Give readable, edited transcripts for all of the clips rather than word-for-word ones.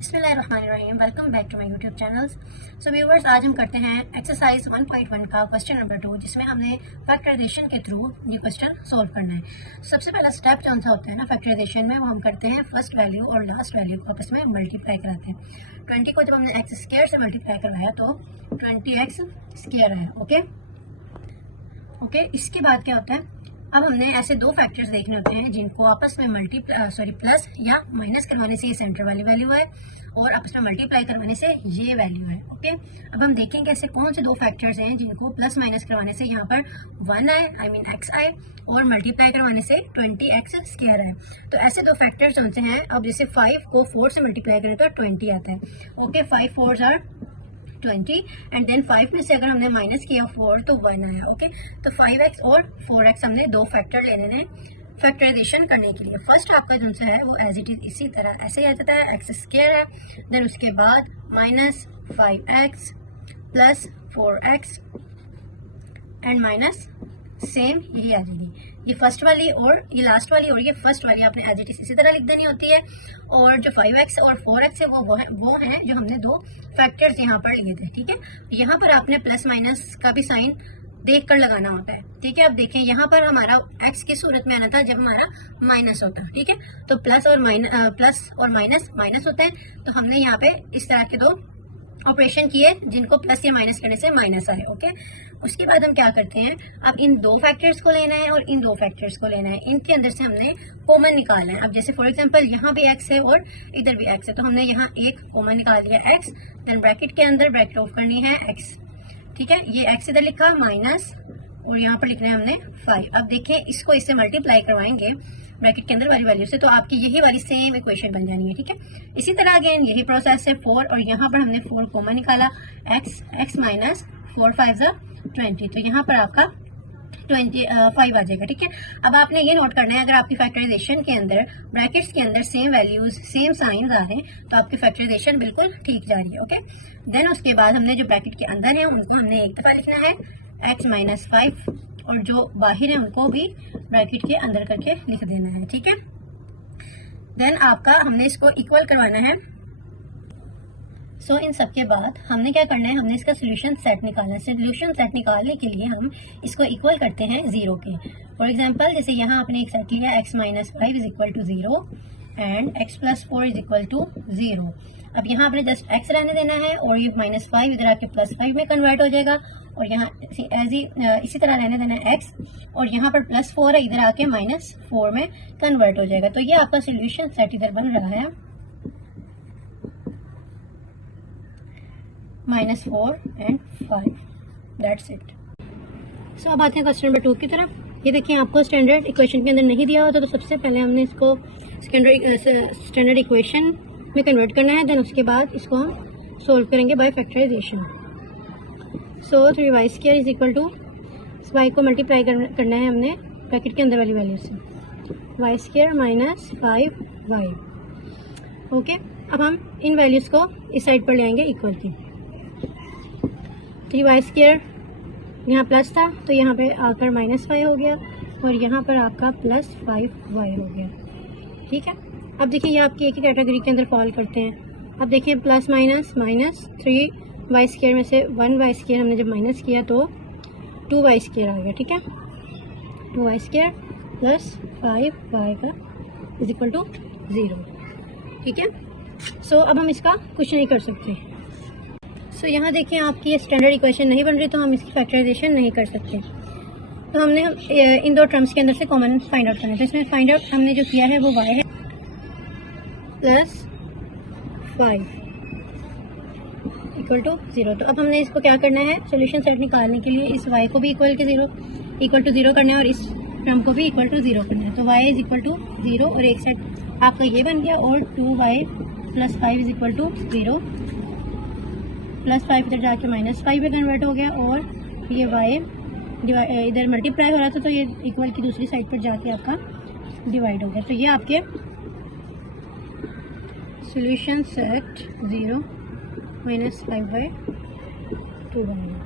बिस्मिल्लाहिर्रहमानिर्रहीम। Welcome back to my YouTube channels. So viewers, आज हम करते हैं एक्सरसाइज 1.1 का क्वेश्चन नंबर 2, जिसमें हमने फैक्टराइजेशन के थ्रू ये क्वेश्चन सोल्व करना है। सबसे पहला स्टेप कौन सा होता है ना फैक्टराइजेशन में, वो हम करते हैं फर्स्ट वैल्यू और लास्ट वैल्यू को आपस में मल्टीप्लाई कराते हैं। 20 को जब हमने एक्स स्क्वायर से मल्टीप्लाई करवाया तो 20x स्क्वायर है। ओके, इसके बाद क्या होता है, अब हमने ऐसे दो फैक्टर्स देखने होते हैं जिनको आपस में प्लस या माइनस करवाने से ये सेंटर वाली वैल्यू है और आपस में मल्टीप्लाई करवाने से ये वैल्यू है। ओके, अब हम देखेंगे ऐसे कौन से दो फैक्टर्स हैं जिनको प्लस माइनस करवाने से यहाँ पर 1 आए, आई मीन x आए, और मल्टीप्लाई करवाने से 20x स्क्वायर है। तो ऐसे दो फैक्टर्स कौन से हैं? अब जैसे 5 को 4 से मल्टीप्लाई करें तो 20 आता है। Okay, 5 4s are 20 and then 5 में से अगर हमने माइनस किया 4 तो 1 आया। ओके, तो 5x और 4x हमने दो फैक्टर लेने हैं फैक्टराइजेशन करने के लिए। फर्स्ट आपका जो सा है वो एज इट इज इसी तरह ऐसे ही आ जाता है, एक्स स्क्वायर है, देन उसके बाद minus 5x plus 4x and minus same यही आ जाएगी। ये फर्स्ट वाली और ये लास्ट वाली और ये फर्स्ट वाली आपने एज इट इज इसी तरह लिख देनी होती है। और जो 5x और 4x है वो है जो हमने दो फैक्टर्स यहाँ पर लिए थे। ठीक है, यहाँ पर आपने प्लस माइनस का भी साइन देख कर लगाना होता है। ठीक है, अब देखें यहाँ पर हमारा x की सूरत में आना था जब हमारा माइनस होता है। ठीक है, तो प्लस और माइनस होता है, तो हमने यहाँ पे इस तरह के दो ऑपरेशन किए जिनको प्लस या माइनस करने से माइनस आए। ओके, उसके बाद हम क्या करते हैं, अब इन दो फैक्टर्स को लेना है और इन दो फैक्टर्स को लेना है, इनके अंदर से हमने कॉमन निकालना है। अब जैसे फॉर एग्जांपल यहाँ भी x है और इधर भी x है, तो हमने यहाँ एक कॉमन निकाल लिया x, देन ब्रैकेट के अंदर ब्रैकेट ऑफ करनी है x। ठीक है, ये x इधर लिखा माइनस और यहाँ पर लिखना है हमने 5। अब देखिए इसको इससे मल्टीप्लाई करवाएंगे ब्रैकेट के अंदर वाली वैल्यू से, तो आपकी यही वाली सेम इक्वेशन बन जानी है। ठीक है, इसी तरह अगेन यही प्रोसेस है 4 और यहाँ पर हमने 4 कॉमन निकाला, x माइनस 4 5 20, तो यहाँ पर आपका 5 आ जाएगा। ठीक है, अब आपने ये नोट करना है, अगर आपकी फैक्टराइजेशन के अंदर ब्रैकेट्स के अंदर सेम वैल्यूज सेम साइंस आ रहे हैं तो आपकी फैक्टराइजेशन बिल्कुल ठीक जा रही है। ओके, देन उसके बाद हमने जो ब्रैकेट के अंदर है उनको हमने एक दफा लिखना है x माइनस 5 और जो बाहर है उनको भी ब्रैकेट के अंदर करके लिख देना है। ठीक है, देन आपका हमने इसको इक्वल करवाना है। सो इन सब के बाद हमने क्या करना है, हमने इसका सोल्यूशन सेट निकालना है। सोल्यूशन सेट निकालने के लिए हम इसको इक्वल करते हैं 0 के। फॉर एग्जांपल जैसे यहाँ आपने एक सेट लिया x minus 5 is equal to 0 and x plus 4 is equal to 0। अब यहाँ आपने जस्ट x रहने देना है और ये माइनस 5 इधर आके प्लस 5 में कन्वर्ट हो जाएगा और यहाँ इसी तरह रहने देना है x, और यहाँ पर प्लस 4 है, इधर आके माइनस 4 में कन्वर्ट हो जाएगा। तो ये आपका सोल्यूशन सेट इधर बन रहा है -4 एंड 5, दैट्स इट। सो अब आते हैं क्वेश्चन नंबर 2 की तरफ। ये देखिए आपको स्टैंडर्ड इक्वेशन के अंदर नहीं दिया होता, तो सबसे पहले हमने इसको स्टैंडर्ड इक्वेशन में कन्वर्ट करना है, देन उसके बाद इसको हम सोल्व करेंगे by factorization. So 3y square is equal to y को मल्टीप्लाई करना है हमने ब्रैकेट के अंदर वाली वैल्यू से, y square minus 5y। Okay, अब हम इन वैल्यूज को इस साइड पर ले आएंगे इक्वल की। 3y स्क्वायर यहाँ प्लस था तो यहाँ पे आकर -5 हो गया और यहाँ पर आपका प्लस 5y हो गया। ठीक है, अब देखिए ये आपकी एक ही कैटेगरी के अंदर फॉल करते हैं। अब देखिए प्लस माइनस 3y स्क्वायर में से 1y स्क्वायर हमने जब माइनस किया तो 2y स्क्वायर आ गया। ठीक है, 2y स्क्वायर प्लस 5y का इज इक्वल टू 0। ठीक है, सो अब हम इसका कुछ नहीं कर सकते। सो यहाँ देखिए आपकी ये स्टैंडर्ड इक्वेशन नहीं बन रही तो हम इसकी फैक्टराइजेशन नहीं कर सकते। तो हमने इन दो टर्म्स के अंदर से कॉमन फाइंड आउट करना है। तो इसमें फाइंड आउट हमने जो किया है वो y है प्लस 5 इक्वल टू 0। तो अब हमने इसको क्या करना है, सोल्यूशन सेट निकालने के लिए इस y को भी इक्वल टू 0 करना है और इस टर्म को भी इक्वल टू 0 करना है। तो y इज इक्वल टू 0 और एक सेट आपका ये बन गया और 2y plus 5 is equal to 0, plus 5 इधर जाके -5 में कन्वर्ट हो गया और ये y इधर मल्टीप्लाई हो रहा था तो ये इक्वल की दूसरी साइड पर जाके आपका डिवाइड हो गया। तो ये आपके सोल्यूशन सेट 0 -5/2 बनेगा।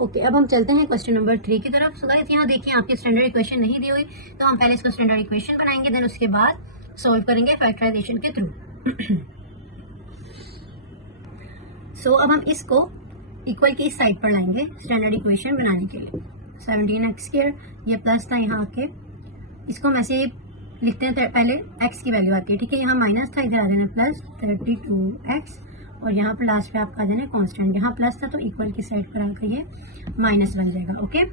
ओके, अब हम चलते हैं क्वेश्चन नंबर 3 की तरफ। सो गाइस यहाँ देखिए आपकी स्टैंडर्ड इक्वेशन नहीं दी हुई, तो हम पहले इसको स्टैंडर्ड इक्वेशन बनाएंगे, देन उसके बाद सॉल्व करेंगे फैक्टराइजेशन के थ्रू। सो अब हम इसको इक्वल की इस साइड पर लाएंगे स्टैंडर्ड इक्वेशन बनाने के लिए। 17x², ये प्लस था यहाँ के, इसको हम ऐसे लिखते हैं, पहले x की वैल्यू आती है, ठीक है, यहाँ माइनस था, इधर आ जाना प्लस 32x, और यहाँ पर लास्ट पे आपका आ जाना कॉन्स्टेंट, यहाँ प्लस था तो इक्वल की साइड पर आकर ये माइनस बन जाएगा। ओके,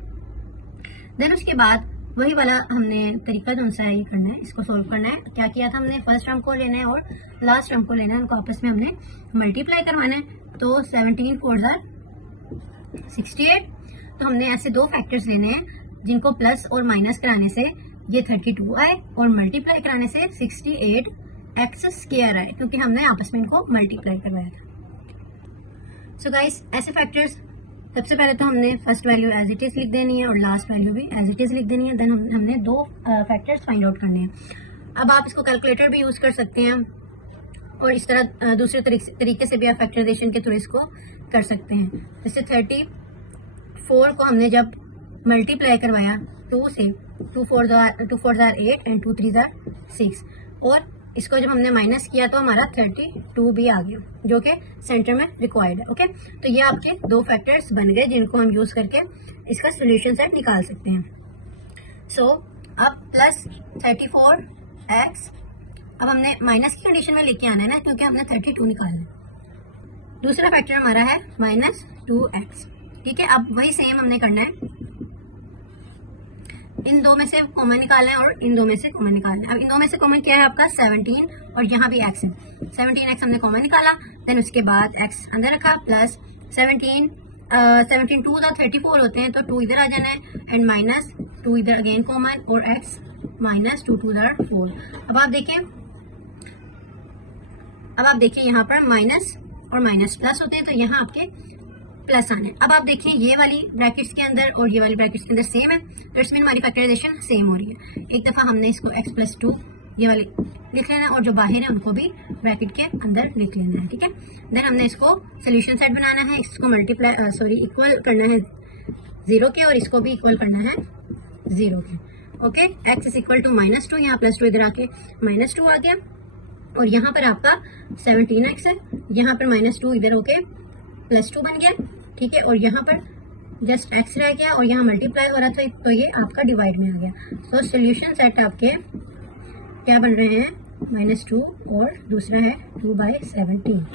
देन उसके बाद वही वाला हमने तरीका जो सा है ये करना है, इसको सोल्व करना है। क्या किया था हमने, फर्स्ट टर्म को लेना है और लास्ट टर्म को लेना है, उनको आपस में हमने मल्टीप्लाई करवाना है। तो 17 4 68, तो हमने ऐसे दो फैक्टर्स लेने हैं जिनको प्लस और माइनस कराने से ये 32 आए और मल्टीप्लाई कराने से 68x² आए, क्योंकि हमने आपस में इनको मल्टीप्लाई करवाया था। सो गाइस, ऐसे फैक्टर्स सबसे पहले तो हमने first value as it is लिख देनी है और लास्ट वैल्यू भी एज इट इज लिख देनी है। देन हमने दो फैक्टर्स फाइंड आउट करने हैं। अब आप इसको कैलकुलेटर भी यूज कर सकते हैं और इस तरह दूसरे तरीके से भी आप फैक्टराइजेशन के थ्रू इसको कर सकते हैं। जैसे 34 को हमने जब मल्टीप्लाई करवाया 2 से, 2 4 8 एंड 2 3 6, और इसको जब हमने माइनस किया तो हमारा 32 भी आ गया, जो कि सेंटर में रिक्वायर्ड है। ओके, तो ये आपके दो फैक्टर्स बन गए जिनको हम यूज करके इसका सोल्यूशन सेट निकाल सकते हैं। सो अब प्लस 34x, अब हमने माइनस की कंडीशन में लेके आना है ना, क्योंकि हमने 32 निकालना है। दूसरा फैक्टर हमारा है -2x, ठीक है। अब वही सेम हमने करना है, इन दो में से कॉमन निकालना है और इन दो में से कॉमन निकालना है। अब इन दो में से कॉमन क्या है आपका 17, और यहाँ भी x है, 17x हमने कॉमन निकाला। देन उसके बाद x अंदर रखा, प्लस 17 2 34 होते हैं, तो 2 इधर आ जाना है, एंड -2 इधर अगेन कॉमन, और x -2 2 4। अब आप देखिए यहाँ पर माइनस और माइनस प्लस होते हैं, तो यहाँ आपके प्लस आने। अब आप देखिए ये वाली ब्रैकेट्स के अंदर और ये वाली ब्रैकेट्स के अंदर सेम है, तो इसमें हमारी फैक्टराइजेशन सेम हो रही है। एक दफा हमने इसको x + 2 ये वाली लिख लेना है, और जो बाहर है उनको भी ब्रैकेट के अंदर लिख लेना है, ठीक है। देन हमने इसको सोल्यूशन सेट बनाना है, इसको इक्वल करना है 0 के, और इसको भी इक्वल करना है 0 के। ओके, x = -2, यहाँ +2 इधर आके -2 आ गया, और यहाँ पर आपका 17x है, यहाँ पर -2 इधर होके +2 बन गया, ठीक है, और यहाँ पर जस्ट x रह गया, और यहाँ मल्टीप्लाई हो रहा था, तो ये आपका डिवाइड में आ गया। तो सोल्यूशन सेट आपके क्या बन रहे हैं, -2 और दूसरा है 2/17।